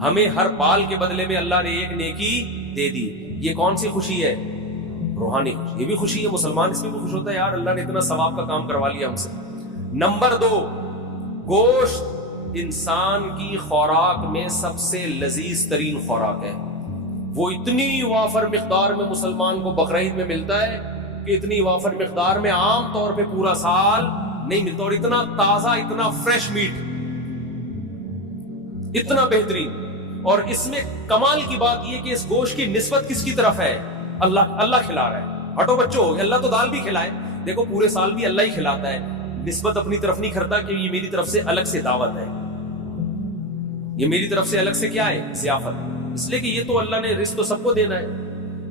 ہمیں ہر بال کے بدلے میں اللہ نے ایک نیکی دے دی. یہ کون سی خوشی ہے؟ روحانی خوشی. یہ بھی خوشی ہے. مسلمان اس میں بھی خوش ہوتا ہے، یار اللہ نے اتنا ثواب کا کام کروا لیا ہم سے. نمبر 2، گوشت انسان کی خوراک میں سب سے لذیذ ترین خوراک ہے. وہ اتنی وافر مقدار میں مسلمان کو بقرعید میں ملتا ہے کہ اتنی وافر مقدار میں عام طور پہ پورا سال نہیں ملتا. اور اتنا تازہ، اتنا فریش میٹ، اتنا بہترین. اور اس میں کمال کی بات یہ کہ اس گوشت کی نسبت کس کی طرف ہے؟ اللہ کھلا رہا ہے. ہٹو بچوں، اللہ تو دال بھی کھلائے، دیکھو پورے سال بھی اللہ ہی کھلاتا ہے. نسبت اپنی طرف نہیں کرتا کہ یہ میری طرف سے الگ سے دعوت ہے، یہ میری طرف سے الگ سے کیا ہے؟ ضیافت. اس لیے کہ یہ تو اللہ نے رزق تو سب کو دینا ہے.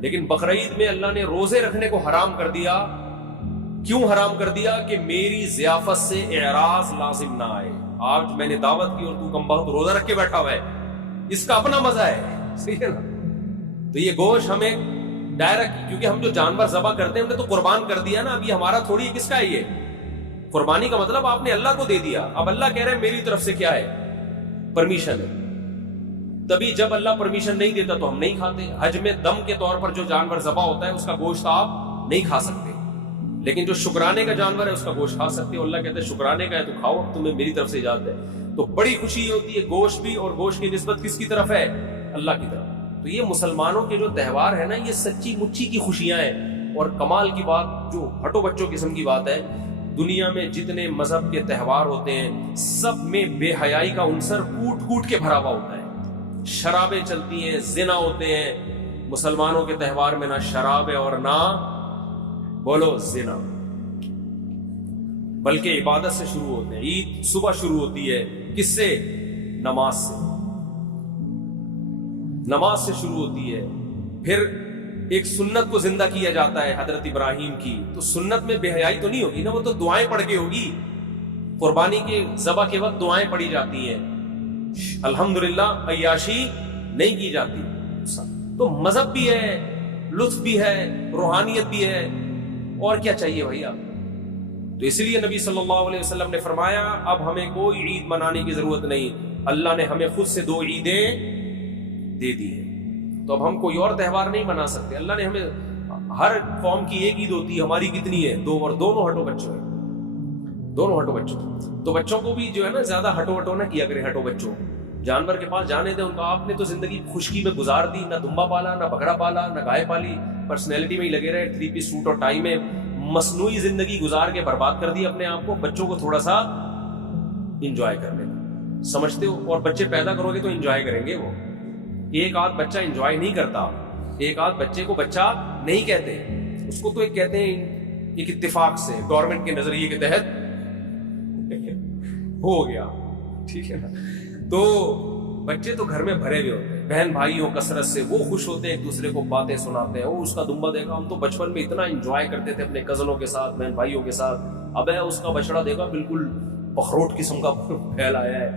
لیکن بقرعید میں اللہ نے روزے رکھنے کو حرام کر دیا. کیوں حرام کر دیا؟ کہ میری ضیافت سے اعراض لازم نہ آئے. آج میں نے دعوت کی اور تو کم بخت روزہ رکھ کے بیٹھا ہوا ہے، اس کا اپنا مزہ ہے. صحیح ہے نا؟ تو یہ گوشت ہمیں ڈائریکٹ، کیونکہ ہم جو جانور ذبح کرتے ہیں ہم نے تو قربان کر دیا نا. اب یہ ہمارا تھوڑی ہے، کس کا ہے یہ؟ قربانی کا مطلب آپ نے اللہ کو دے دیا. اب اللہ کہہ رہے ہیں میری طرف سے کیا ہے؟ پرمیشن ہے. تبھی جب اللہ پرمیشن نہیں دیتا تو ہم نہیں کھاتے. حج میں دم کے طور پر جو جانور ذبح ہوتا ہے اس کا گوشت آپ نہیں کھا سکتے، لیکن جو شکرانے کا جانور ہے اس کا گوشت کھا سکتے ہو. اللہ کہتے ہیں شکرانے کا ہے تو کھاؤ، تمہیں میری طرف سے اجازت ہے. تو بڑی خوشی ہوتی ہے گوشت بھی، اور گوشت کی نسبت کس کی طرف ہے؟ اللہ کی طرف. تو یہ مسلمانوں کے جو تہوار ہے نا، یہ سچی مچی کی خوشیاں ہیں. اور کمال کی بات، جو ہٹو بچوں قسم کی بات ہے، دنیا میں جتنے مذہب کے تہوار ہوتے ہیں سب میں بے حیائی کا عنصر کوٹ کوٹ کے بھرا ہوا ہوتا ہے. شرابیں چلتی ہیں، زنا ہوتے ہیں. مسلمانوں کے تہوار میں نہ شراب ہے اور نہ بولو زنا، بلکہ عبادت سے شروع ہوتے ہیں. عید صبح شروع ہوتی ہے کس سے؟ نماز سے. نماز سے شروع ہوتی ہے. پھر ایک سنت کو زندہ کیا جاتا ہے حضرت ابراہیم کی. تو سنت میں بے حیائی تو نہیں ہوگی نا، وہ تو دعائیں پڑھ کے ہوگی. قربانی کے ذبح کے وقت دعائیں پڑھی جاتی ہیں، الحمدللہ عیاشی نہیں کی جاتی. تو مذہب بھی ہے، لطف بھی ہے، روحانیت بھی ہے، اور کیا چاہیے بھیا؟ تو اس لیے نبی صلی اللہ علیہ وسلم نے فرمایا اب ہمیں کوئی عید منانے کی ضرورت نہیں، اللہ نے ہمیں خود سے 2 عیدیں دے دی ہیں. تو اب ہم کوئی اور تہوار نہیں منا سکتے. اللہ نے ہمیں، ہر قوم کی ایک عید ہوتی ہے، ہماری کتنی ہے؟ 2، اور دونوں ہٹو بچوں ہیں، دونوں ہٹو بچوں. تو بچوں کو بھی جو ہے نا زیادہ ہٹو نہ کیا کریں. ہٹو بچوں جانور کے پاس جانے دیں ان کا. آپ نے تو زندگی خشکی میں گزار دی، نہ دمبا پالا، نہ بکرا پالا، نہ گائے پالی، پرسنالٹی میں ہی لگے رہے، 3 پیس سوٹ اور ٹائی میں مصنوعی زندگی گزار کے برباد کر دی اپنے آپ کو. بچوں کو تھوڑا سا انجوائے کر لینا، سمجھتے ہو؟ اور بچے پیدا کرو گے تو انجوائے کریں گے. وہ ایک آدھ بچہ انجوائے نہیں کرتا، ایک آدھ بچے کو بچہ نہیں کہتے، اس کو تو ایک کہتے ہیں ایک اتفاق سے، گورنمنٹ کے نظریے کے تحت ہو گیا. ٹھیک ہے نا؟ تو بچے تو گھر میں بھرے ہوئے ہوتے ہیں، بہن بھائی ہو کثرت سے، وہ خوش ہوتے ہیں، ایک دوسرے کو باتیں سناتے ہیں. وہ اس کا دمبا دیکھا، ہم تو بچپن میں اتنا انجوائے کرتے تھے اپنے کزنوں کے ساتھ، بہن بھائیوں کے ساتھ. اب ہے اس کا بچڑا دیکھا بالکل پخروٹ قسم کا پھیل آیا ہے.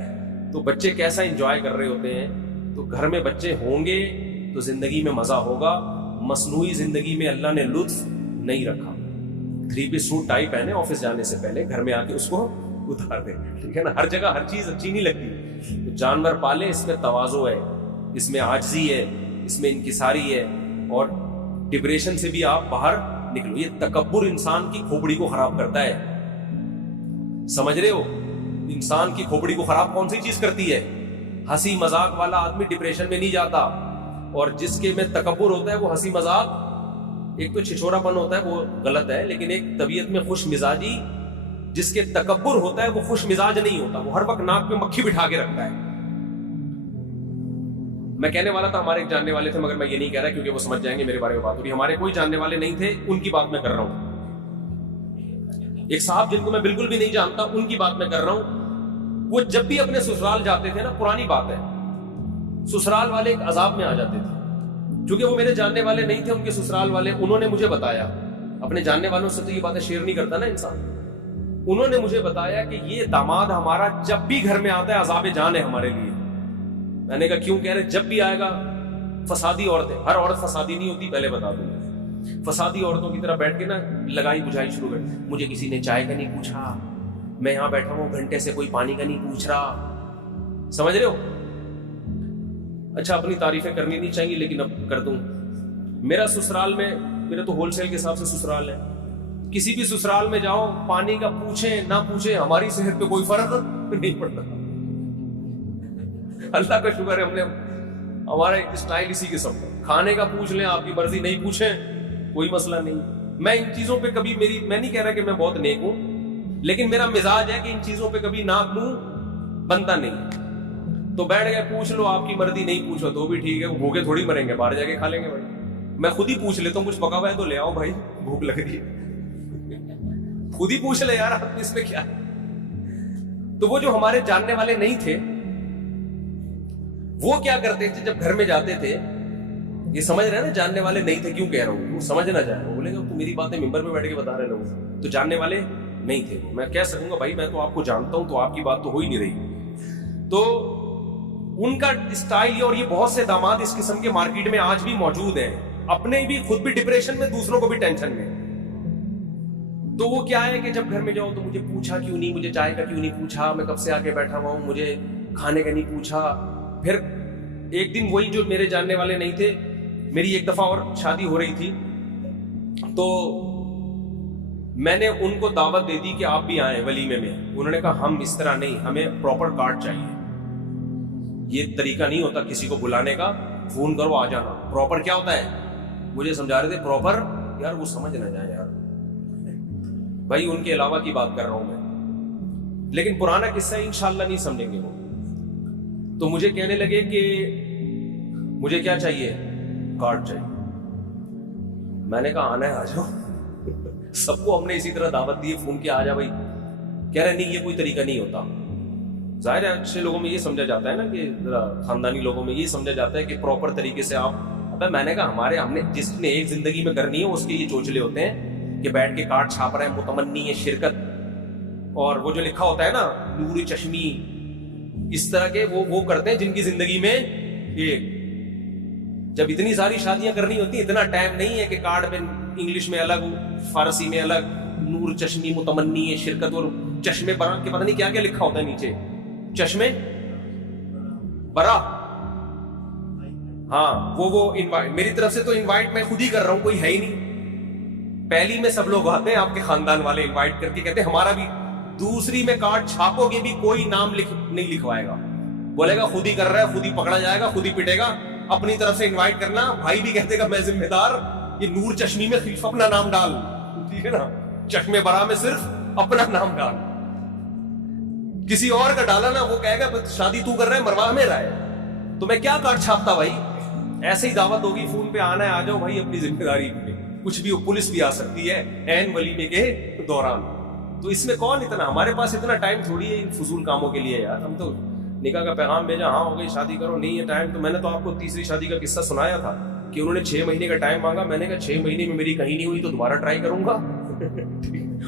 تو بچے کیسا انجوائے کر رہے ہوتے ہیں. تو گھر میں بچے ہوں گے تو زندگی میں مزہ ہوگا. مصنوعی زندگی میں اللہ نے لطف نہیں رکھا. 3 پیس سوٹ ٹائی پہنے آفس جانے سے پہلے، گھر میں آ کے اس کو اتار دیں. ٹھیک ہے نا؟ ہر جگہ ہر چیز اچھی نہیں لگتی. تو جانور پالے، اس میں تواضع ہے، اس میں عاجزی ہے، اس میں انکساری ہے، اور ڈپریشن سے بھی آپ باہر نکلو. یہ تکبر انسان کی کھوپڑی کو خراب کرتا ہے. سمجھ رہے ہو؟ انسان کی کھوپڑی کو خراب کون سی چیز کرتی ہے؟ ہنسی مذاق والا آدمی ڈپریشن میں نہیں جاتا. اور جس کے میں تکبر ہوتا ہے وہ ہنسی مذاق، ایک تو چھچورا پن ہوتا ہے وہ غلط ہے، لیکن ایک طبیعت میں خوش مزاجی، جس کے تکبر ہوتا ہے وہ خوش مزاج نہیں ہوتا، وہ ہر وقت ناک میں مکھی بٹھا کے رکھتا ہے. میں کہنے والا تھا ہمارے ایک جاننے والے تھے، مگر میں یہ نہیں کہہ رہا کیونکہ وہ سمجھ جائیں گے میرے بارے میں بات ہو رہی. ہمارے کوئی جاننے والے نہیں تھے، ان کی بات میں کر رہا ہوں. ایک صاحب جن کو میں بالکل بھی نہیں جانتا، ان کی بات میں کر رہا ہوں. وہ جب بھی اپنے سسرال جاتے تھے نا، پرانی بات ہے، سسرال والے ایک عذاب میں آ جاتے تھے. چونکہ وہ میرے جاننے والے نہیں تھے، ان کے سسرال والے، انہوں نے مجھے بتایا. اپنے جاننے والوں سے تو یہ باتیں شیئر نہیں کرتا نا انسان. انہوں نے مجھے بتایا کہ یہ داماد ہمارا جب بھی گھر میں آتا ہے عذاب جان ہے ہمارے لیے. میں نے کہا کیوں؟ کہہ رہے جب بھی آئے گا فسادی عورتیں، ہر عورت فسادی نہیں ہوتی پہلے بتا دوں، فسادی عورتوں کی طرح بیٹھ کے نا لگائی بجھائی شروع کر. مجھے کسی نے چائے کا نہیں پوچھا، میں یہاں بیٹھا ہوں گھنٹے سے کوئی پانی کا نہیں پوچھ رہا. سمجھ رہے ہو؟ اچھا اپنی تعریفیں کرنی نہیں چاہیے لیکن اب کر دوں. میرا سسرال میں، میرا تو ہول سیل کے حساب سے سسرال ہے، کسی بھی سسرال میں جاؤ پانی کا پوچھیں نہ پوچھیں ہماری صحت پہ کوئی فرق نہیں پڑتا. اللہ کا شکر ہے ہم نے ہمارا اسٹائل اسی قسم کا. کھانے کا پوچھ لیں آپ کی مرضی، نہیں پوچھیں کوئی مسئلہ نہیں. میں ان چیزوں پہ کبھی میں نہیں کہہ رہا کہ میں بہت نیک ہوں، لیکن میرا مزاج ہے کہ ان چیزوں پہ کبھی ناک منہ بنتا نہیں. تو بیٹھ گئے پوچھ لو آپ کی مرضی، نہیں پوچھو تو بھی ٹھیک ہے، بھوکے تھوڑی مریں گے، باہر جا کے کھا لیں گے. بھائی میں خود ہی پوچھ لیتا ہوں، کچھ پکا ہوا ہے تو لے آؤ بھائی، بھوک لگ رہی ہے، خود ہی پوچھ لے یار، اس میں کیا ہے. تو وہ جو ہمارے جاننے والے نہیں تھے وہ کیا کرتے تھے جب گھر میں جاتے تھے، یہ سمجھ رہے ہیں نا جاننے والے نہیں تھے کیوں کہہ رہا ہوں، وہ سمجھ نہ جائے، وہ بولے گا تو میری باتیں ممبر پہ بیٹھ کے بتا رہے لوگ، تو جاننے والے نہیں تھے. میں کہہ سکوں گا بھائی میں تو آپ کو جانتا ہوں تو آپ کی بات تو ہو ہی نہیں رہی. تو ان کا اسٹائل، اور یہ بہت سے داماد اس قسم کے مارکیٹ میں آج بھی موجود ہیں، اپنے بھی خود بھی ڈپریشن میں، دوسروں کو بھی ٹینشن میں. تو وہ کیا ہے کہ جب گھر میں جاؤ تو مجھے پوچھا کیوں نہیں، مجھے چائے کا کیوں نہیں پوچھا، میں کب سے آ کے بیٹھا ہوا ہوں، مجھے کھانے کا نہیں پوچھا. پھر ایک دن وہی جو میرے جاننے والے نہیں تھے، میری ایک دفعہ اور شادی ہو رہی تھی، تو میں نے ان کو دعوت دے دی کہ آپ بھی آئیں ولیمے میں. انہوں نے کہا ہم اس طرح نہیں، ہمیں پراپر کارڈ چاہیے، یہ طریقہ نہیں ہوتا کسی کو بلانے کا، فون کرو آ جانا. پراپر کیا ہوتا ہے مجھے سمجھا رہے تھے. پراپر یار وہ سمجھ نہ جائے یار بھائی، ان کے علاوہ کی بات کر رہا ہوں میں، لیکن پرانا قصہ انشاءاللہ نہیں سمجھیں گے وہ. تو مجھے کہنے لگے کہ مجھے کیا چاہیے، کارڈ چاہیے. میں نے کہا آنا ہے آ جاؤ. سب کو ہم نے اسی طرح دعوت دی، فون کیا آ جا بھائی. کہہ رہے نہیں یہ کوئی طریقہ نہیں ہوتا. ظاہر ہے اچھے لوگوں میں یہ سمجھا جاتا ہے نا، کہ خاندانی لوگوں میں یہ سمجھا جاتا ہے کہ پراپر طریقے سے آپ. ابے میں نے کہا ہم نے جس نے ایک زندگی میں کرنی ہے اس کے یہ چوچلے ہوتے ہیں کہ بیٹھ کے کارڈ چھاپ رہے ہیں، متمنی ہے شرکت، اور وہ جو لکھا ہوتا ہے نا نور چشمی، اس طرح کے وہ کرتے ہیں جن کی زندگی میں ایک. جب اتنی ساری شادیاں کرنی ہوتی ہیں، اتنا ٹائم نہیں ہے کہ کارڈ میں انگلش میں الگ، فارسی میں الگ، نور چشمی متمنی ہے شرکت، اور چشمے برا کے پتہ نہیں کیا کیا لکھا ہوتا ہے نیچے، چشمے برا. ہاں وہ انوائٹ، میری طرف سے تو انوائٹ میں خود ہی کر رہا ہوں، کوئی ہے ہی نہیں. پہلی میں سب لوگ آتے ہیں آپ کے خاندان والے انوائٹ کر کے، کہتے ہیں ہمارا بھی. دوسری میں کارڈ چھاپو گے بھی کوئی نام نہیں لکھوائے گا، بولے گا خود ہی کر رہا ہے، خود ہی پکڑا جائے گا، خود ہی پٹے گا. اپنی طرف سے انوائٹ کرنا، بھائی بھی کہتے گا میں ذمہ دار، یہ نور چشمی میں صرف اپنا نام ڈال، ٹھیک ہے نا، چشمے برا میں صرف اپنا نام ڈال. کسی اور کا ڈالا نا وہ کہے گا شادی تو کر رہا ہے مروا میں رہا ہے، تو میں کیا کارڈ چھاپتا بھائی. ایسے ہی دعوت ہوگی، فون پہ آنا ہے آ جاؤ بھائی، اپنی ذمہ داری پہ. کچھ بھی ہو، پولیس بھی آ سکتی ہے عین ولیمے کے دوران. تو اس میں کون اتنا، ہمارے پاس اتنا ٹائم تھوڑی ہے ان فضول کاموں کے لیے یار. ہم تو نکاح کا پیغام بھیجا، ہاں ہو گئی شادی کرو، نہیں ہے ٹائم. تو میں نے تو آپ کو تیسری شادی کا قصہ سنایا تھا کہ انہوں نے 6 مہینے کا ٹائم مانگا. میں نے کہا 6 مہینے میں میری کہیں نہیں ہوئی تو دوبارہ ٹرائی کروں گا.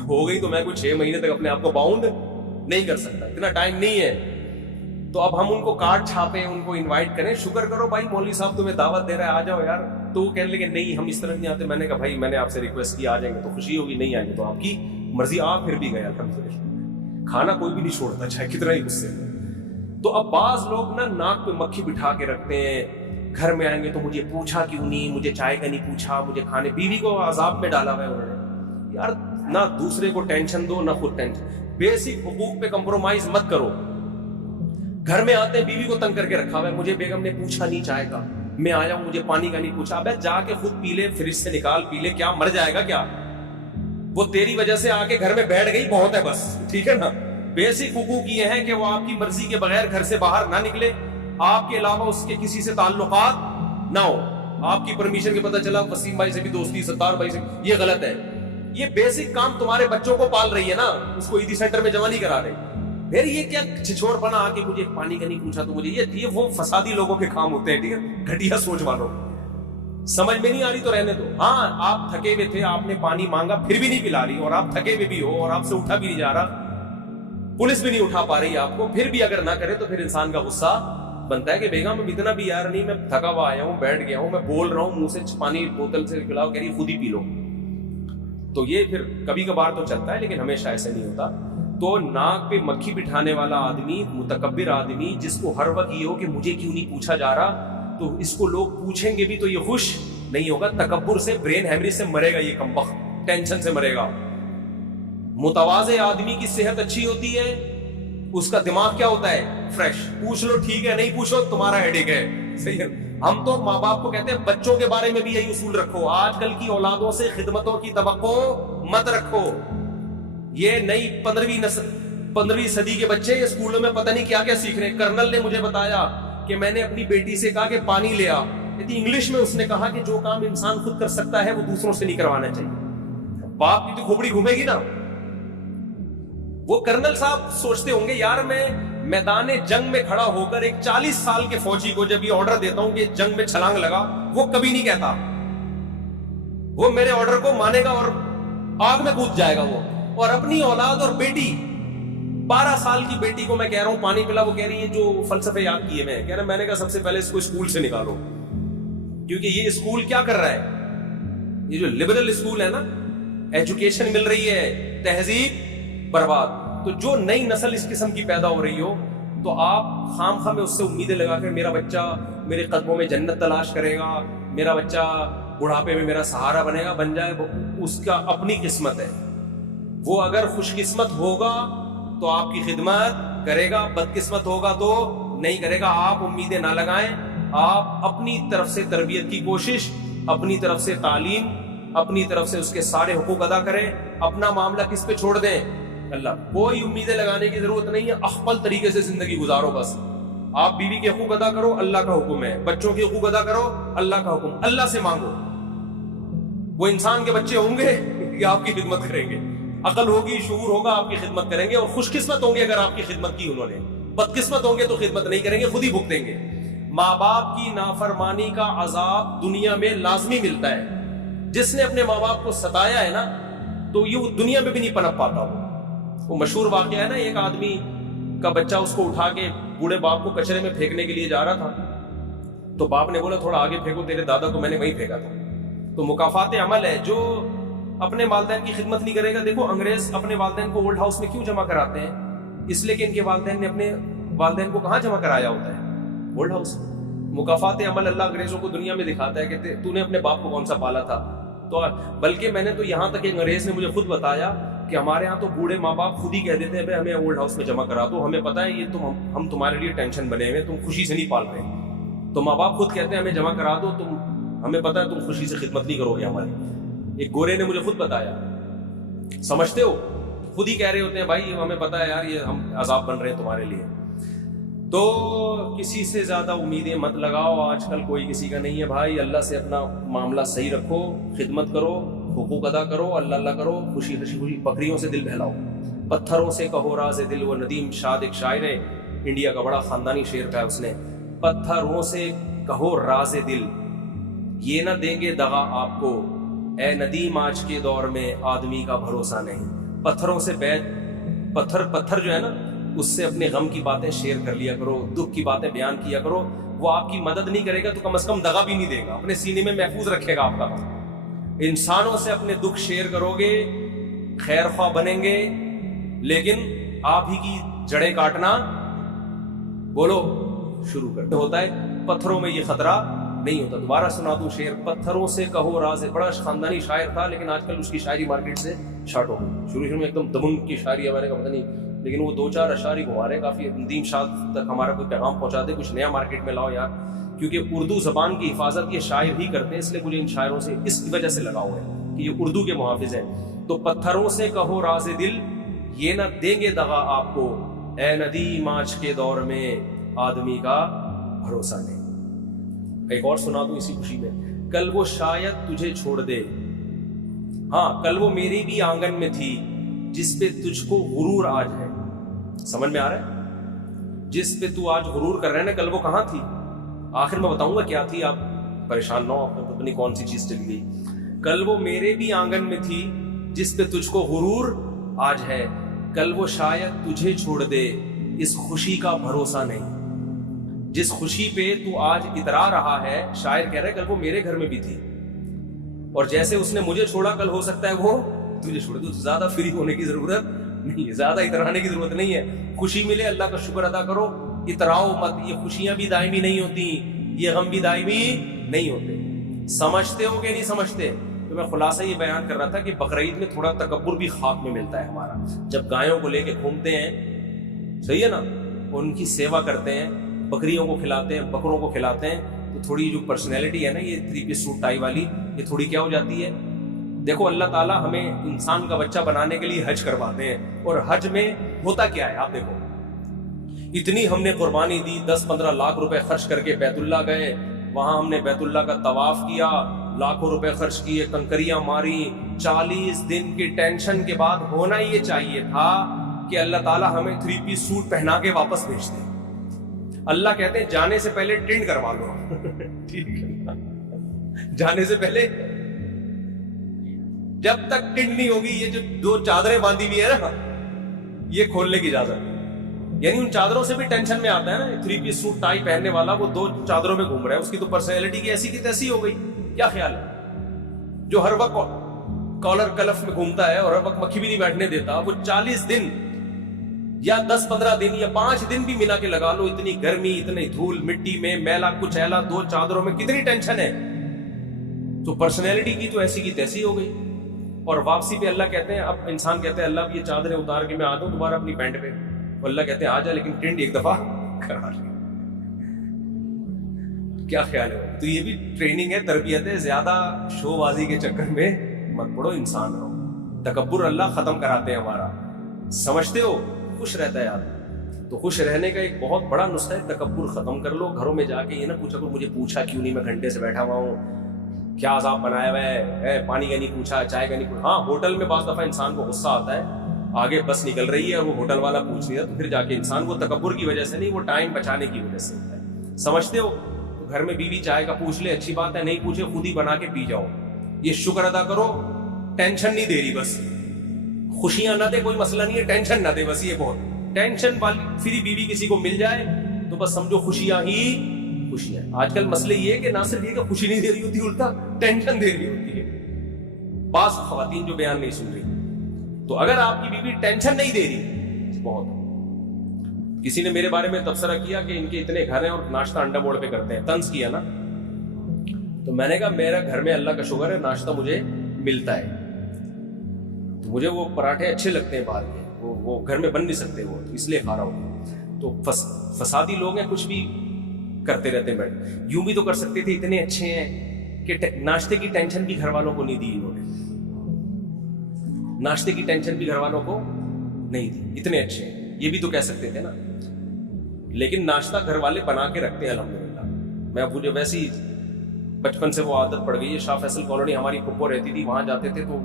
ہو گئی تو میں کوئی 6 مہینے تک اپنے آپ کو باؤنڈ نہیں کر سکتا، اتنا ٹائم نہیں ہے. تو اب ہم ان کو کارڈ چھاپیں، ان کو انوائٹ کریں. شکر کرو بھائی مولوی صاحب تمہیں دعوت دے رہا ہے آ جاؤ یار. تو وہ کہنے لگے نہیں ہم اس طرح نہیں آتے. میں نے کہا بھائی میں نے آپ سے ریکویسٹ کی آ جائیں گے تو خوشی ہوگی، نہیں آئیں گے تو آپ کی مرضی. آپ پھر بھی گئے الحمدللہ. کھانا کوئی بھی نہیں چھوڑتا چاہے کتنا ہی غصے. تو اب بعض لوگ نا ناک پہ مکھی بٹھا کے رکھتے ہیں، گھر میں آئیں گے تو مجھے پوچھا کیوں نہیں، مجھے چائے کا نہیں پوچھا، مجھے کھانے. بیوی کو عذاب میں ڈالا ہوا ہے انہوں نے. یار نہ دوسرے کو ٹینشن دو نہ خود ٹینشن. بیسک حقوق پہ کمپرومائز مت کرو. گھر میں آتے ہیں بیوی کو تنگ کر کے رکھا ہوا ہے، مجھے بیگم نے پوچھا نہیں چائے کا، میں آیا ہوں مجھے پانی کا نہیں پوچھا. ابے جا کے خود پی لے، فریج سے نکال پی لے، کیا مر جائے گا کیا؟ وہ تیری وجہ سے آ کے گھر میں بیٹھ گئی بہت ہے بس، ٹھیک ہے نا. بیسک حقوق یہ ہے کہ وہ آپ کی مرضی کے بغیر گھر سے باہر نہ نکلے، آپ کے علاوہ اس کے کسی سے تعلقات نہ ہو. آپ کی پرمیشن کے پتہ چلا وسیم بھائی سے بھی دوستی، ستار بھائی سے، یہ غلط ہے. یہ بیسک کام تمہارے بچوں کو پال رہی ہے نا، اس کو عیدی سینٹر میں جمع نہیں کرا رہے. پھر یہ کیا چھچوڑ پنا آ کے مجھے پانی کا نہیں پوچھا تو مجھے یہ وہ فسادی لوگوں کے کام ہوتے ہیں، ٹھیک ہے، گھٹیا سوچ والوں. سمجھ میں نہیں آ رہی تو رہنے دو. ہاں آپ تھکے ہوئے تھے، آپ نے پانی مانگا پھر بھی نہیں پلا رہی، اور آپ تھکے ہوئے بھی ہو اور آپ سے اٹھا بھی نہیں جا رہا، پولیس بھی نہیں اٹھا پا رہی آپ کو، پھر بھی اگر نہ کرے تو پھر انسان کا غصہ بنتا ہے کہ بیگم میں اتنا بھی یار نہیں، میں تھکا ہوا آیا ہوں، بیٹھ گیا ہوں، میں بول رہا ہوں منہ سے پانی بوتل سے پلاؤ، کہہ رہی خود ہی پی لو. تو یہ پھر کبھی کبھار تو چلتا ہے لیکن ہمیشہ ایسے نہیں ہوتا. تو ناک پہ مکھی بٹھانے والا آدمی، متکبر آدمی، جس کو ہر وقت یہ ہو کہ مجھے کیوں نہیں پوچھا جا رہا، تو اس کو لوگ پوچھیں گے بھی تو یہ خوش نہیں ہوگا. تکبر سے, برین ہیمریج سے مرے گا یہ کمبخت, ٹینشن سے مرے گا. متواضع آدمی کی صحت اچھی ہوتی ہے, اس کا دماغ کیا ہوتا ہے, فریش. پوچھ لو ٹھیک ہے, نہیں پوچھو تمہارا ہیڈیک ہے. صحیح ہے. ہم تو ماں باپ کو کہتے ہیں بچوں کے بارے میں بھی یہی اصول رکھو. آج کل کی اولادوں سے خدمتوں کی توقع مت رکھو. یہ نئی 15ویں صدی کے بچے اسکولوں میں پتہ نہیں کیا کیا سیکھ رہے ہیں. کرنل نے مجھے بتایا کہ میں نے اپنی بیٹی سے کہا کہ پانی لے آ, انگلش میں اس نے کہا کہ جو کام انسان خود کر سکتا ہے وہ دوسروں سے نہیں کروانا چاہیے. باپ کی تو کھوپڑی گھومے گی نا. وہ کرنل صاحب سوچتے ہوں گے یار میں میدان جنگ میں کھڑا ہو کر ایک 40 سال کے فوجی کو جب یہ آرڈر دیتا ہوں کہ جنگ میں چھلانگ لگا, وہ کبھی نہیں کہتا. وہ میرے آرڈر کو مانے گا اور آگ میں کود جائے گا وہ. اور اپنی اولاد اور بیٹی, 12 سال کی بیٹی کو میں کہہ رہا ہوں پانی پلا, وہ کہہ رہی ہے جو فلسفے یاد کیے میں کہہ رہا, میں نے کہا سب سے پہلے اس کو اسکول سے نکالو, کیونکہ یہ اسکول کیا کر رہا ہے, یہ جو لبرل اسکول ہے نا, ایجوکیشن مل رہی ہے, تہذیب برباد. تو جو نئی نسل اس قسم کی پیدا ہو رہی ہو تو آپ خام خواہ میں اس سے امیدیں لگا کر میرا بچہ میرے قدموں میں جنت تلاش کرے گا, میرا بچہ بڑھاپے میں میرا سہارا بنے گا, بن جائے, اس کا اپنی قسمت ہے. وہ اگر خوش قسمت ہوگا تو آپ کی خدمت کرے گا, بد قسمت ہوگا تو نہیں کرے گا. آپ امیدیں نہ لگائیں. آپ اپنی طرف سے تربیت کی کوشش, اپنی طرف سے تعلیم, اپنی طرف سے اس کے سارے حقوق ادا کریں. اپنا معاملہ کس پہ چھوڑ دیں, اللہ. کوئی امیدیں لگانے کی ضرورت نہیں ہے. اخپل طریقے سے زندگی گزارو بس. آپ بیوی کے حقوق ادا کرو, اللہ کا حکم ہے. بچوں کے حقوق ادا کرو, اللہ کا حکم. اللہ سے مانگو. وہ انسان کے بچے ہوں گے کہ آپ کی خدمت کریں گے, عقل ہوگی, شعور ہوگا, آپ کی خدمت کریں گے. اور خوش قسمت ہوں گے اگر آپ کی خدمت کی انہوں نے. بد قسمت ہوں گے تو خدمت نہیں کریں گے, خود ہی بھگتیں گے. ماں باپ کی نافرمانی کا عذاب دنیا میں لازمی ملتا ہے. جس نے اپنے ماں باپ کو ستایا ہے نا تو یہ دنیا میں بھی نہیں پنپ پاتا. وہ مشہور واقعہ ہے نا, ایک آدمی کا بچہ اس کو اٹھا کے بوڑھے باپ کو کچرے میں پھینکنے کے لیے جا رہا تھا, تو باپ نے بولا تھوڑا آگے پھینکو, تیرے دادا کو میں نے وہیں پھینکا تھا. تو مکافات عمل ہے. جو اپنے والدین کی خدمت نہیں کرے گا, دیکھو انگریز اپنے والدین کو اولڈ ہاؤس میں کیوں جمع کراتے ہیں, اس لیے کہ ان کے والدین نے اپنے والدین کو کہاں جمع کرایا ہوتا ہے, اولڈ ہاؤس. مکافات عمل اللہ انگریزوں کو دنیا میں دکھاتا ہے کہ تو نے اپنے باپ کو کون سا پالا تھا. تو بلکہ میں نے تو یہاں تک ایک انگریز نے مجھے خود بتایا کہ ہمارے ہاں تو بوڑھے ماں باپ خود ہی کہہ دیتے ہیں ہمیں اولڈ ہاؤس میں جمع کرا دو, ہمیں پتہ ہے یہ ہم تمہارے لیے ٹینشن بنے ہوئے, تم خوشی سے نہیں پال رہے. تو ماں باپ خود کہتے ہیں ہمیں جمع کرا دو, ہمیں پتہ ہے تم خوشی سے خدمت نہیں کرو گے ہماری. ایک گورے نے مجھے خود بتایا. سمجھتے ہو, خود ہی کہہ رہے ہوتے ہیں بھائی ہمیں پتہ ہے یار یہ ہم عذاب بن رہے ہیں تمہارے لیے. تو کسی سے زیادہ امیدیں مت لگاؤ, آج کل کوئی کسی کا نہیں ہے بھائی. اللہ سے اپنا معاملہ صحیح رکھو, خدمت کرو, حقوق ادا کرو, اللہ اللہ کرو, خوشی خوشی خوشی. بکریوں سے دل بہلاؤ, پتھروں سے کہو راز دل. وہ ندیم شاد ایک شاعر ہے انڈیا کا, بڑا خاندانی شعر تھا اس نے. پتھروں سے کہو راز دل, یہ نہ دیں گے دغا آپ کو, اے ندیم آج کے دور میں آدمی کا بھروسہ نہیں. پتھروں سے پتھر جو ہے نا, اس سے اپنے غم کی باتیں شیئر کر لیا کرو, دکھ کی باتیں بیان کیا کرو. وہ آپ کی مدد نہیں کرے گا تو کم از کم دغا بھی نہیں دے گا, اپنے سینے میں محفوظ رکھے گا آپ کا. انسانوں سے اپنے دکھ شیئر کرو گے, خیر خواہ بنیں گے, لیکن آپ ہی کی جڑیں کاٹنا بولو شروع کرتے ہوتا ہے. پتھروں میں یہ خطرہ نہیں ہوتا. دوبارہ سنا دوں شعر, پتھروں سے کہو راز. بڑا خاندانی شاعر تھا لیکن آج کل اس کی شاعری مارکیٹ سے شارٹ ہو گئی. شروع میں ایک دم دمن کی شاعری ہے, میں نے کہا پتہ نہیں, لیکن وہ 2-4 اشعاری گھما رہے ہیں کافی. ندیم شاد تک ہمارا کوئی پیغام پہنچا دے, کچھ نیا مارکیٹ میں لاؤ یار, کیونکہ اردو زبان کی حفاظت یہ شاعر ہی کرتے ہیں. اس لیے مجھے ان شاعروں سے اس وجہ سے لگاؤ ہے کہ یہ اردو کے محافظ ہیں. تو پتھروں سے کہو راز دل, یہ نہ دیں گے دغا آپ کو, اے ندیم آج کے دور میں آدمی کا بھروسہ نہیں. ایک اور سنا دوں اسی خوشی میں. کل وہ شاید تجھے چھوڑ دے, ہاں کل وہ میری بھی آنگن میں تھی, جس پہ تجھ کو غرور آج ہے. سمجھ میں آ رہا ہے, جس پہ تو آج غرور کر رہے ہیں نا, کل وہ کہاں تھی. آخر میں بتاؤں گا کیا تھی, آپ پریشان نہ ہو, پتہ نہیں کون سی چیز چلی گئی. کل وہ میرے بھی آنگن میں تھی, جس پہ تجھ کو غرور آج ہے. کل وہ شاید تجھے چھوڑ دے, اس خوشی کا بھروسہ نہیں. جس خوشی پہ تو آج اترا رہا ہے, شاعر کہہ رہا ہے کل وہ میرے گھر میں بھی تھی, اور جیسے اس نے مجھے چھوڑا کل ہو سکتا ہے وہ تجھے چھوڑے. تو زیادہ فری ہونے کی ضرورت نہیں, زیادہ اترانے کی ضرورت نہیں ہے. خوشی ملے اللہ کا شکر ادا کرو, اتراؤ مت. یہ خوشیاں بھی دائمی نہیں ہوتی, یہ غم بھی دائمی نہیں ہوتے. سمجھتے ہو کہ نہیں سمجھتے؟ تو میں خلاصہ یہ بیان کر رہا تھا کہ بقرعید میں تھوڑا تکبر بھی خاک میں ملتا ہے ہمارا. جب گایوں کو لے کے گھومتے ہیں, صحیح ہے نا, ان کی سیوا کرتے ہیں, بکریوں کو کھلاتے ہیں, بکروں کو کھلاتے ہیں, تو تھوڑی جو پرسنالٹی ہے نا یہ 3 پیس سوٹ ٹائی والی, یہ تھوڑی کیا ہو جاتی ہے. دیکھو اللہ تعالیٰ ہمیں انسان کا بچہ بنانے کے لیے حج کرواتے ہیں, اور حج میں ہوتا کیا ہے آپ دیکھو, اتنی ہم نے قربانی دی, 10-15 لاکھ روپے خرچ کر کے بیت اللہ گئے, وہاں ہم نے بیت اللہ کا طواف کیا, لاکھوں روپے خرچ کیے, کنکریاں ماری, 40 دن کی ٹینشن کے بعد ہونا یہ چاہیے تھا کہ اللہ تعالیٰ ہمیں 3 پیس سوٹ پہنا کے واپس بھیج دے. اللہ کہتے ہیں جانے سے پہلے ٹینڈ کروا لو. ٹھیک ہے, جانے سے پہلے جب تک ٹینڈ نہیں ہوگی, یہ جو 2 چادریں باندھی ہوئی ہے نا, یہ کھولنے کی اجازت. یعنی ان چادروں سے بھی ٹینشن میں آتا ہے نا, 3 پیس سوٹ ٹائی پہننے والا وہ 2 چادروں میں گھوم رہا ہے, اس کی تو پرسنالٹی کی ایسی کی تیسی ہو گئی. کیا خیال ہے؟ جو ہر وقت کالر کلف میں گھومتا ہے اور ہر وقت مکھی بھی نہیں بیٹھنے دیتا, وہ 40 دن یا 10-15 دن یا 5 دن بھی ملا کے لگا لو, اتنی گرمی, اتنی دھول مٹی میں, میلا کچھ ایلا, 2 چادروں میں کتنی ٹینشن ہے. تو پرسنالٹی کی تو ایسی کی تیسی ہو گئی. اور واپسی پہ اللہ کہتے ہیں, اب انسان کہتے ہیں اللہ یہ چادریں اتار کے میں آتا ہوں دوبارہ اپنی پینٹ پہ, اور اللہ کہتے ہیں آ جا, لیکن ٹینڈ ایک دفعہ کرا لیں. کیا خیال ہے؟ تو یہ بھی ٹریننگ ہے, تربیت ہے. زیادہ شو بازی کے چکر میں مت پڑو, انسان رہو. تکبر اللہ ختم کراتے ہیں ہمارا, سمجھتے ہو؟ خوش رہتا ہے آدمی. تو خوش رہنے کا ایک بہت بڑا نسخہ ہے, تکبر ختم کر لو. گھروں میں جا کے یہ نہ پوچھا کرو مجھے پوچھا کیوں نہیں, میں گھنٹے سے بیٹھا ہوا ہوں, کیا عذاب بنایا ہوا ہے, پانی کا نہیں پوچھا, چائے کا نہیں پوچھا. ہاں ہوٹل میں بعض دفعہ انسان کو غصہ آتا ہے, آگے بس نکل رہی ہے اور وہ ہوٹل والا پوچھ رہا ہے, تو پھر جا کے انسان وہ تکبر کی وجہ سے نہیں, وہ ٹائم بچانے کی وجہ سے ہوتا ہے. سمجھتے ہو؟ تو گھر میں بیوی چائے کا پوچھ لے, اچھی بات ہے, نہیں پوچھے خود ہی بنا کے پی جاؤ, یہ شکر ادا کرو. ٹینشن نہیں دے رہی, بس خوشیاں نہ دے, کوئی مسئلہ نہیں ہے, ٹینشن نہ دے, بس یہ بہت. ٹینشن والی فری بیوی کسی کو مل جائے تو بس سمجھو خوشیاں ہی خوشیاں. آج کل مسئلہ یہ ہے کہ نہ صرف یہ کہ خوشی نہیں دے رہی ہوتی, الٹا ٹینشن دے رہی ہوتی ہے. بعض خواتین جو بیان نہیں سن رہی, تو اگر آپ کی بیوی ٹینشن نہیں دے رہی, بہت. کسی نے میرے بارے میں تبصرہ کیا کہ ان کے اتنے گھر ہیں اور ناشتہ انڈا موڑ پہ کرتے ہیں, طنز کیا نا. تو میں نے کہا میرا گھر میں اللہ کا شکر ہے ناشتہ مجھے ملتا ہے, تو مجھے وہ پراٹھے اچھے لگتے ہیں باہر کے, وہ گھر میں بن نہیں سکتے, وہ اس لیے کھا رہا ہوں. تو فسادی لوگ ہیں, کچھ بھی کرتے رہتے ہیں. بیٹھ یوں بھی تو کر سکتے تھے, اتنے اچھے ہیں کہ ناشتے کی ٹینشن بھی گھر والوں کو نہیں دی انہوں نے, ناشتے کی ٹینشن بھی گھر والوں کو نہیں دی, اتنے اچھے ہیں. یہ بھی تو کہہ سکتے تھے نا, لیکن ناشتہ گھر والے بنا کے رکھتے ہیں الحمدللہ. میں مجھے ویسے ہی بچپن سے وہ عادت پڑ گئی ہے. شاہ فیصل کالونی ہماری پھپھو رہتی تھی, وہاں جاتے تھے تو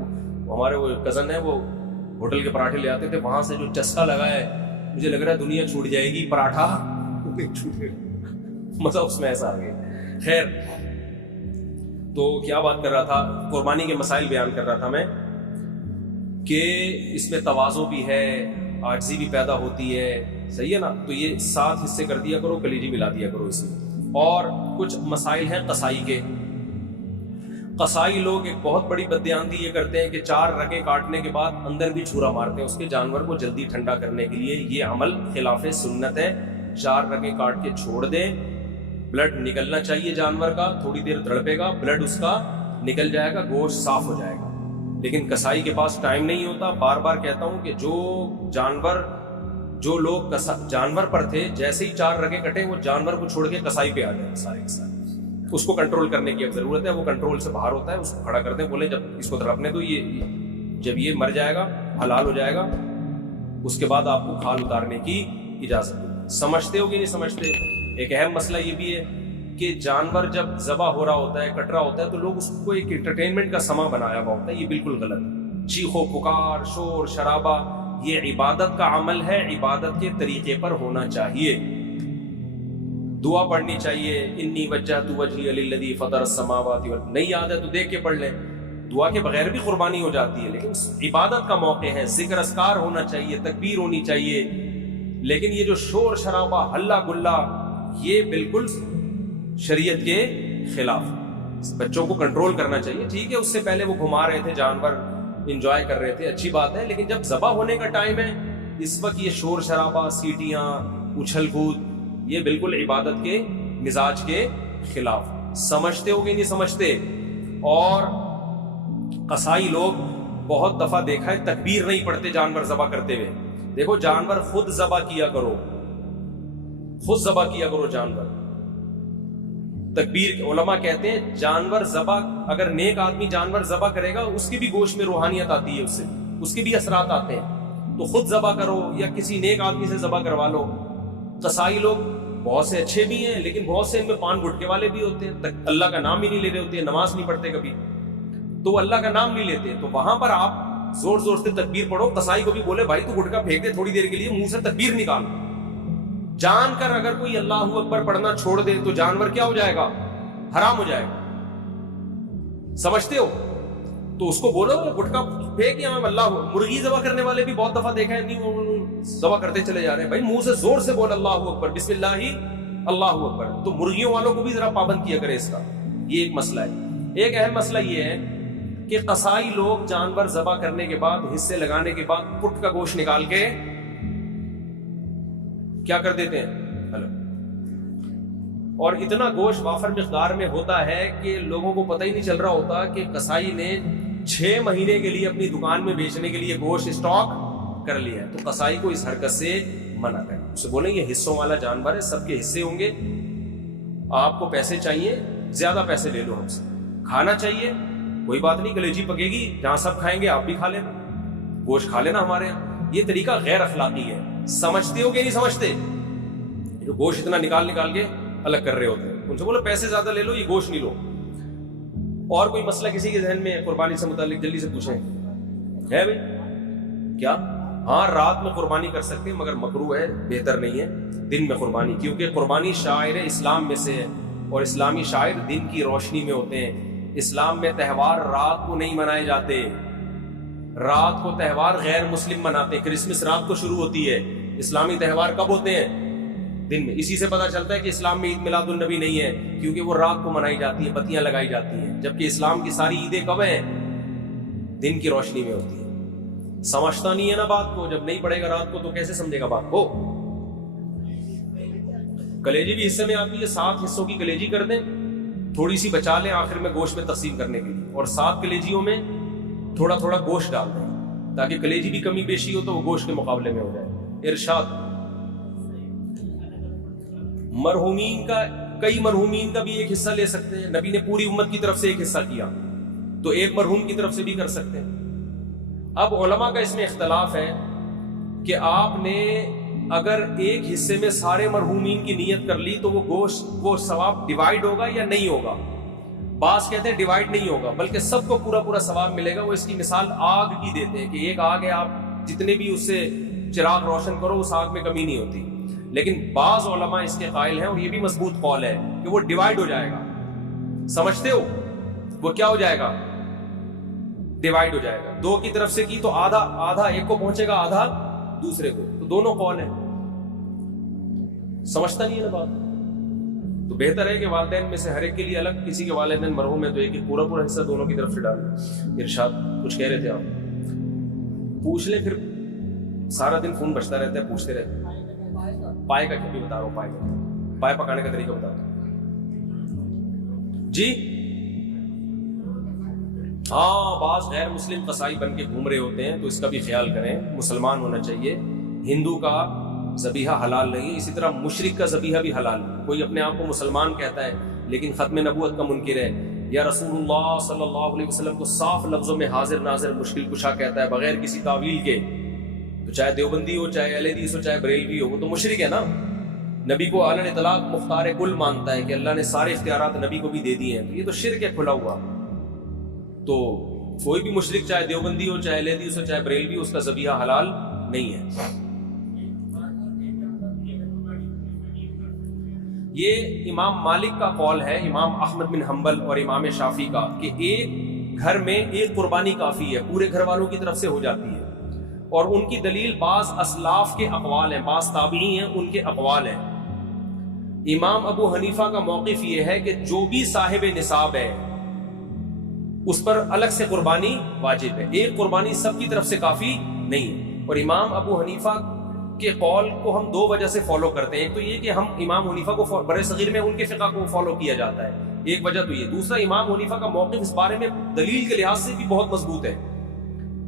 ہمارے وہ کزن ہیں, وہ ہوٹل کے پراٹھے لے آتے تھے, وہاں سے جو چسکا لگا ہے مجھے لگ رہا ہے دنیا چھوٹ جائے گی, پراٹھا نہیں چھوٹے, مزہ اس میں ایسا آ گیا. خیر, تو کیا بات کر رہا تھا, قربانی کے مسائل بیان کر رہا تھا میں کہ اس میں تواضع بھی ہے, عاجزی بھی پیدا ہوتی ہے, صحیح ہے نا. تو یہ 7 حصے کر دیا کرو, کلیجی ملا دیا کرو اس میں. اور کچھ مسائل ہیں قصائی کے. قصائی لوگ ایک بہت بڑی بددیانتی یہ کرتے ہیں کہ 4 رگیں کاٹنے کے بعد اندر بھی چھرا مارتے ہیں اس کے جانور کو جلدی ٹھنڈا کرنے کے لیے. یہ عمل خلاف سنت ہے. 4 رگیں کاٹ کے چھوڑ دیں, بلڈ نکلنا چاہیے جانور کا, تھوڑی دیر تڑپے گا, بلڈ اس کا نکل جائے گا, گوشت صاف ہو جائے گا. لیکن کسائی کے پاس ٹائم نہیں ہوتا. بار بار کہتا ہوں کہ جو لوگ جانور پر تھے, جیسے ہی 4 رگیں کٹے وہ جانور کو چھوڑ کے کسائی پہ آ جائیں سارے کے سارے. اس کو کنٹرول کرنے کی اب ضرورت ہے, وہ کنٹرول سے باہر ہوتا ہے. اس کو کھڑا کرتے ہیں, بولے جب اس کو تڑپنے تو یہ جب یہ مر جائے گا, حلال ہو جائے گا, اس کے بعد آپ کو کھال اتارنے کی اجازت ہے. سمجھتے ہو کہ نہیں سمجھتے؟ ایک اہم مسئلہ یہ بھی ہے کہ جانور جب ذبح ہو رہا ہوتا ہے, کٹ رہا ہوتا ہے, تو لوگ اس کو ایک انٹرٹینمنٹ کا سما بنایا ہوا ہوتا ہے. یہ بالکل غلط ہے. چیخو پکار, شور شرابہ, یہ عبادت کا عمل ہے, عبادت کے طریقے پر ہونا چاہیے. دعا پڑھنی چاہیے, انی وجہت وجہی للذی فطر السماوات والارض. نہیں یاد ہے تو دیکھ کے پڑھ لیں. دعا کے بغیر بھی قربانی ہو جاتی ہے, لیکن عبادت کا موقع ہے, ذکر اذکار ہونا چاہیے, تکبیر ہونی چاہیے. لیکن یہ جو شور شرابہ, ہلا گلا, یہ بالکل شریعت کے خلاف. بچوں کو کنٹرول کرنا چاہیے. ٹھیک ہے, اس سے پہلے وہ گھما رہے تھے جانور, انجوائے کر رہے تھے, اچھی بات ہے. لیکن جب ذبح ہونے کا ٹائم ہے, اس وقت یہ شور شرابہ, سیٹیاں, اچھل کود, یہ بالکل عبادت کے مزاج کے خلاف. سمجھتے ہو کہ نہیں سمجھتے؟ اور قصائی لوگ بہت دفعہ دیکھا ہے تکبیر نہیں پڑھتے جانور ذبح کرتے ہوئے. دیکھو جانور خود ذبح کیا کرو، خود ذبح کیا کرو جانور. تکبیر علماء کہتے ہیں جانور ذبح، اگر نیک آدمی جانور ذبح کرے گا اس کی بھی گوشت میں روحانیت آتی ہے، اس کے بھی اثرات آتے ہیں. تو خود ذبح کرو یا کسی نیک آدمی سے ذبح کروا لو. قصائی لوگ بہت سے اچھے بھی ہیں لیکن بہت سے ان میں پان گٹکے والے بھی ہوتے ہیں، اللہ کا نام ہی نہیں لے رہے ہوتے ہیں، نماز نہیں پڑھتے کبھی، تو وہ اللہ کا نام نہیں لیتے. تو وہاں پر آپ زور زور سے تکبیر پڑھو. قصائی کو بھی بولے بھائی تو گٹکا پھینک دے تھوڑی دیر کے لیے، منہ سے تکبیر نکال. جان کر اگر کوئی اللہ اکبر پڑھنا چھوڑ دے تو جانور کیا ہو جائے گا؟ حرام ہو جائے گا. سمجھتے ہو؟ تو اس کو بولو گٹکا پھینک یا اللہ. مرغی ذبح کرنے والے بھی بہت دفعہ دیکھا ہے نہیں ذبح کرتے چلے جا رہے ہیں. بھائی منہ سے زور سے بول اللہ اکبر، بسم اللہ اللہ اکبر. تو مرغیوں والوں کو بھی ذرا پابند کیا کرے اس کا. یہ ایک مسئلہ ہے. ایک اہم مسئلہ یہ ہے کہ قصائی لوگ جانور ذبح کرنے کے بعد، حصے لگانے کے بعد پٹ کا گوشت نکال کے کیا کر دیتے ہیں؟ اور اتنا گوشت وافر مقدار میں ہوتا ہے کہ لوگوں کو پتہ ہی نہیں چل رہا ہوتا کہ قصائی نے 6 مہینے کے لیے اپنی دکان میں بیچنے کے لیے گوشت اسٹاک کر لیا ہے. تو قصائی کو اس حرکت سے منع کریں. اسے بولیں یہ حصوں والا جانور ہے، سب کے حصے ہوں گے، آپ کو پیسے چاہیے زیادہ پیسے لے لو ہم سے. کھانا چاہیے کوئی بات نہیں، کلیجی پکے گی، جہاں سب کھائیں گے آپ بھی کھا لینا، گوشت کھا لینا ہمارے یہاں. یہ طریقہ غیر اخلاقی ہے. سمجھتے ہو کہ نہیں سمجھتے؟ جو گوشت اتنا نکال کے الگ کر رہے ہوتے ہیں، ان سے بولو پیسے زیادہ لے لو، یہ گوشت نہیں لو. اور کوئی مسئلہ کسی کے ذہن میں قربانی سے متعلق جلدی سے پوچھیں. ہے بھائی کیا؟ ہاں رات میں قربانی کر سکتے ہیں مگر مکروہ ہے، بہتر نہیں ہے دن میں قربانی، کیونکہ قربانی شاعر اسلام میں سے ہے اور اسلامی شاعر دن کی روشنی میں ہوتے ہیں. اسلام میں تہوار رات کو نہیں منائے جاتے. رات کو تہوار غیر مسلم مناتے ہیں. کرسمس رات کو شروع ہوتی ہے، اسلامی تہوار کب ہوتے ہیں؟ دن میں. اسی سے پتہ چلتا ہے کہ اسلام میں عید میلاد النبی نہیں ہے، کیونکہ وہ رات کو منائی جاتی ہے، بتیاں لگائی جاتی ہیں، جبکہ اسلام کی ساری عیدیں کب ہیں؟ دن کی روشنی میں ہوتی ہے. سمجھتا نہیں ہے نا بات کو. جب نہیں پڑھے گا رات کو تو کیسے سمجھے گا بات کو؟ کلیجی بھی حصے میں آتی ہے، 7 حصوں کی کلیجی کر دیں، تھوڑی سی بچا لیں آخر میں گوشت میں تقسیم کرنے کے لیے، اور 7 کلیجیوں میں تھوڑا تھوڑا گوشت ڈال دیں تاکہ کلیجی بھی کمی بیشی ہو تو وہ گوشت کے مقابلے میں ہو جائے. ارشاد. مرحومین کا، کئی مرحومین کا بھی ایک حصہ لے سکتے ہیں. نبی نے پوری امت کی طرف سے ایک حصہ کیا تو ایک مرحوم کی طرف سے بھی کر سکتے ہیں. اب علماء کا اس میں اختلاف ہے کہ آپ نے اگر ایک حصے میں سارے مرحومین کی نیت کر لی تو وہ گوشت، وہ ثواب ڈیوائیڈ ہوگا یا نہیں ہوگا. بعض کہتے ہیں ڈیوائیڈ نہیں ہوگا بلکہ سب کو پورا پورا ثواب ملے گا. وہ اس کی مثال آگ کی دیتے ہیں کہ ایک آگ ہے، آپ جتنے بھی اس سے چراغ روشن کرو اس آگ میں کمی نہیں ہوتی. لیکن بعض علماء اس کے قائل ہیں اور یہ بھی مضبوط قول ہے کہ وہ ڈیوائیڈ ہو جائے گا. سمجھتے ہو؟ وہ کیا ہو جائے گا؟ ڈیوائیڈ ہو جائے گا. 2 کی طرف سے کی تو آدھا ایک کو پہنچے گا، آدھا دوسرے کو. تو دونوں قول ہیں. سمجھتا نہیں ہے نا بات. تو بہتر ہے کہ والدین میں سے ہر ایک کے لیے الگ، کسی کے والدین مرحوم ہے تو ایک پورا پورا حصہ دونوں کی طرف سے ڈال. ارشاد. کچھ کہہ رہے تھے آپ؟ پوچھ لیں، پھر سارا دن فون بجتا رہتا ہے، پوچھتے رہتے ہیں. پائے کا کیوں بھی بتا رہا ہوں، پائے پکانے کا طریقہ بتا دو جی. ہاں بعض غیر مسلم قصائی بن کے گھوم رہے ہوتے ہیں تو اس کا بھی خیال کریں. مسلمان ہونا چاہیے. ہندو کا ذبیحہ حلال نہیں، اسی طرح مشرک کا ذبیحہ بھی حلال نہیں. کوئی اپنے آپ کو مسلمان کہتا ہے لیکن ختم نبوت کا منکر ہے، یا رسول اللہ صلی اللہ علیہ وسلم کو صاف لفظوں میں حاضر ناظر مشکل کشا کہتا ہے بغیر کسی تعویل کے، تو چاہے دیوبندی ہو، چاہے اہل حدیث ہو، چاہے بریلوی ہو، وہ تو مشرک ہے نا. نبی کو اعلی اطلاق مختار کل مانتا ہے کہ اللہ نے سارے اختیارات نبی کو بھی دے دیے ہیں، تو یہ تو شرک ہے کھلا ہوا. تو کوئی بھی مشرک چاہے دیوبندی ہو، چاہے اہل حدیث ہو، چاہے بریلوی، اس کا ذبیحہ حلال نہیں ہے. یہ امام مالک کا قول ہے، امام احمد بن حنبل اور امام شافعی کا، کہ ایک گھر میں ایک قربانی کافی ہے، پورے گھر والوں کی طرف سے ہو جاتی ہے. اور ان کی دلیل بعض اسلاف کے اقوال ہیں، بعض تابعی ہیں ان کے اقوال ہیں. امام ابو حنیفہ کا موقف یہ ہے کہ جو بھی صاحب نصاب ہے اس پر الگ سے قربانی واجب ہے، ایک قربانی سب کی طرف سے کافی نہیں ہے. اور امام ابو حنیفہ کے قول کو ہم دو وجہ سے فالو کرتے ہیں. ایک تو یہ کہ ہم امام حنیفہ کو برے صغیر میں ان کے فقہ کو فالو کیا جاتا ہے, ایک وجہ تو یہ. دوسرا, امام حنیفہ کا موقف اس بارے میں دلیل کے لحاظ سے بھی بہت مضبوط ہے.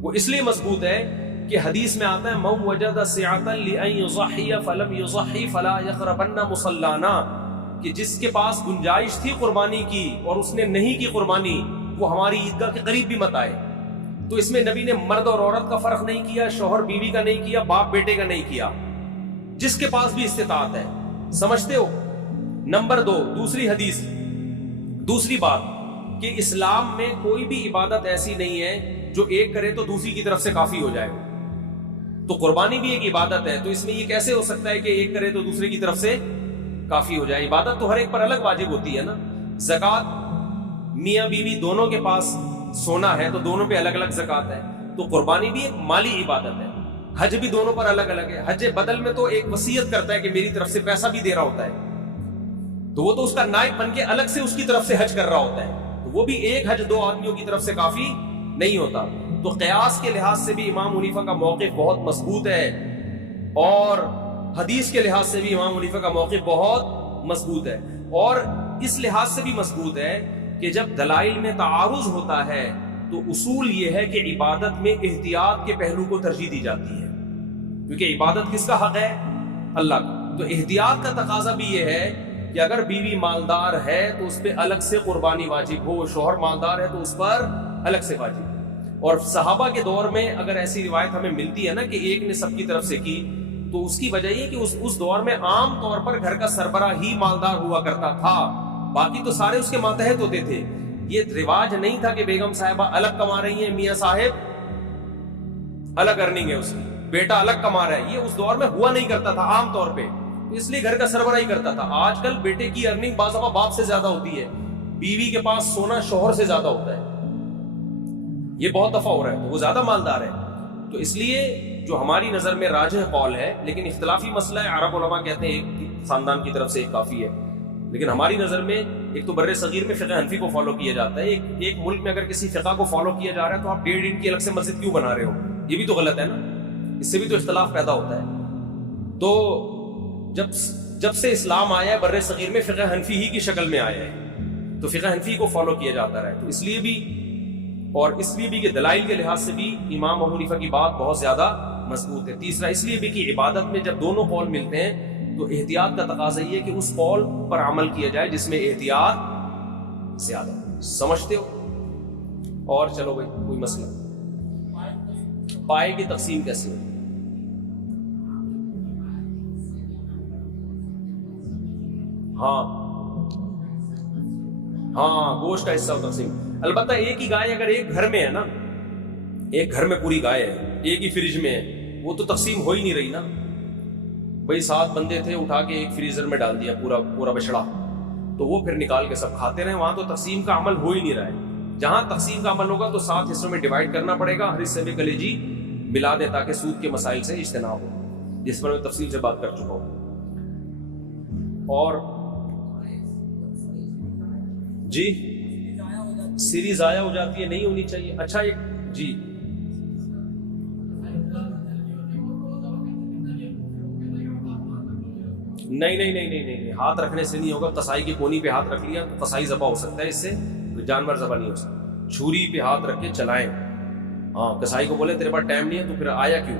وہ اس لیے مضبوط ہے کہ حدیث میں آتا ہے من وجد سعة لأن يضحي فلم يضحي فلا يقربن مصلانا, کہ جس کے پاس گنجائش تھی قربانی کی اور اس نے نہیں کی قربانی, وہ ہماری عیدگاہ کے قریب بھی مت آئے. تو اس میں نبی نے مرد اور عورت کا فرق نہیں کیا, شوہر بیوی کا نہیں کیا, باپ بیٹے کا نہیں کیا, جس کے پاس بھی استطاعت ہے. سمجھتے ہو؟ نمبر 2, دوسری حدیث, دوسری بات کہ اسلام میں کوئی بھی عبادت ایسی نہیں ہے جو ایک کرے تو دوسری کی طرف سے کافی ہو جائے. تو قربانی بھی ایک عبادت ہے, تو اس میں یہ کیسے ہو سکتا ہے کہ ایک کرے تو دوسرے کی طرف سے کافی ہو جائے؟ عبادت تو ہر ایک پر الگ واجب ہوتی ہے نا. زکوٰۃ میاں بیوی دونوں کے پاس سونا ہے تو دونوں پہ الگ الگ زکوٰۃ ہے. تو قربانی بھی ایک مالی عبادت ہے. حج بھی دونوں پر الگ الگ ہے. حج بدل میں تو ایک وصیت کرتا ہے کہ میری طرف سے پیسہ بھی دے رہا ہوتا ہے, تو وہ تو اس کا نائب بن کے الگ سے اس کی طرف سے حج کر رہا ہوتا ہے. تو وہ بھی ایک حج دو آدمیوں کی طرف سے کافی نہیں ہوتا. تو قیاس کے لحاظ سے بھی امام حنیفہ کا موقف بہت مضبوط ہے, اور حدیث کے لحاظ سے بھی امام حنیفہ کا موقف بہت مضبوط ہے. اور اس لحاظ سے بھی مضبوط ہے کہ جب دلائل میں تعارض ہوتا ہے تو اصول یہ ہے کہ عبادت میں احتیاط کے پہلو کو ترجیح دی جاتی ہے, کیونکہ عبادت کس کا حق ہے؟ اللہ کا. تو احتیاط کا تقاضا بھی یہ ہے کہ اگر بیوی مالدار ہے تو اس پہ الگ سے قربانی واجب ہو, شوہر مالدار ہے تو اس پر الگ سے واجب. اور صحابہ کے دور میں اگر ایسی روایت ہمیں ملتی ہے نا کہ ایک نے سب کی طرف سے کی, تو اس کی وجہ یہ کہ اس دور میں عام طور پر گھر کا سربراہ ہی مالدار ہوا کرتا تھا, باقی تو سارے اس کے ماتحت ہوتے تھے. یہ رواج نہیں تھا کہ بیگم صاحبہ الگ کما رہی ہیں, میاں صاحب الگ ارننگ ہے, اس کی بیٹا الگ کما رہا ہے. یہ اس دور میں ہوا نہیں کرتا تھا عام طور پہ, اس لیے گھر کا سربراہ ہی کرتا تھا. آج کل بیٹے کی ارننگ بعض دفعہ باپ سے زیادہ ہوتی ہے, بیوی کے پاس سونا شوہر سے زیادہ ہوتا ہے, یہ بہت دفعہ ہو رہا ہے, تو وہ زیادہ مالدار ہے. تو اس لیے جو ہماری نظر میں راجح قول ہے, لیکن اختلافی مسئلہ ہے, عرب علماء کہتے ہیں ایک خاندان کی طرف سے ایک کافی ہے, لیکن ہماری نظر میں ایک تو بر صغیر میں فقہ حنفی کو فالو کیا جاتا ہے. ایک ملک میں اگر کسی فقہ کو فالو کیا جا رہا ہے تو آپ 1.5 انچ کی الگ سے مسجد کیوں بنا رہے ہو؟ یہ بھی تو غلط ہے نا, اس سے بھی تو اختلاف پیدا ہوتا ہے. تو جب سے اسلام آیا ہے بر صغیر میں فقہ حنفی ہی کی شکل میں آیا ہے, تو فقہ حنفی کو فالو کیا جاتا ہے. تو اس لیے بھی کہ دلائل کے لحاظ سے بھی امام ابو حنیفہ کی بات بہت زیادہ مضبوط ہے. تیسرا, اس لیے بھی کہ عبادت میں جب دونوں قول ملتے ہیں تو احتیاط کا تقاضا یہ ہے کہ اس قول پر عمل کیا جائے جس میں احتیاط زیادہ. سمجھتے ہو؟ اور چلو بھائی, کوئی مسئلہ, پائے کی تقسیم کیسے ہو؟ ہاں گوشت کا حصہ تقسیم. البتہ ایک ہی گائے اگر ایک گھر میں ہے نا, ایک گھر میں پوری گائے ہے, ایک ہی فریج میں ہے, وہ تو تقسیم ہو ہی نہیں رہی نا. بھائی 7 بندے تھے, اٹھا کے ایک فریزر میں ڈال دیا پورا بچڑا, تو وہ پھر نکال کے سب کھاتے رہے. وہاں تو تقسیم کا عمل ہو ہی نہیں رہا ہے. جہاں تقسیم کا عمل ہوگا تو 7 حصوں میں ڈیوائڈ کرنا پڑے گا, ہر حصے میں کلیجی ملا دیں تاکہ سود کے مسائل سے اجتناب ہو, جس پر میں تفصیل سے بات کر چکا ہوں. اور جی سیری ضائع ہو جاتی ہے, نہیں ہونی چاہیے. اچھا ایک جی نہیں, ہاتھ رکھنے سے نہیں ہوگا. قصائی کی کونی پہ ہاتھ رکھ لیا تو قصائی ذبح ہو سکتا ہے, اس سے جانور ذبح نہیں ہو سکتا. چھری پہ ہاتھ رکھ کے چلائیں. ہاں, قصائی کو بولے تیرے پاس ٹائم نہیں ہے تو پھر آیا کیوں,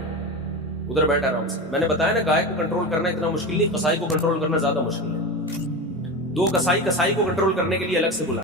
ادھر بیٹھا آرام سے. میں نے بتایا نا گائے کو کنٹرول کرنا اتنا مشکل نہیں, قصائی کو کنٹرول کرنا زیادہ مشکل ہے. 2 قصائی کو کنٹرول کرنے کے لیے الگ سے بلا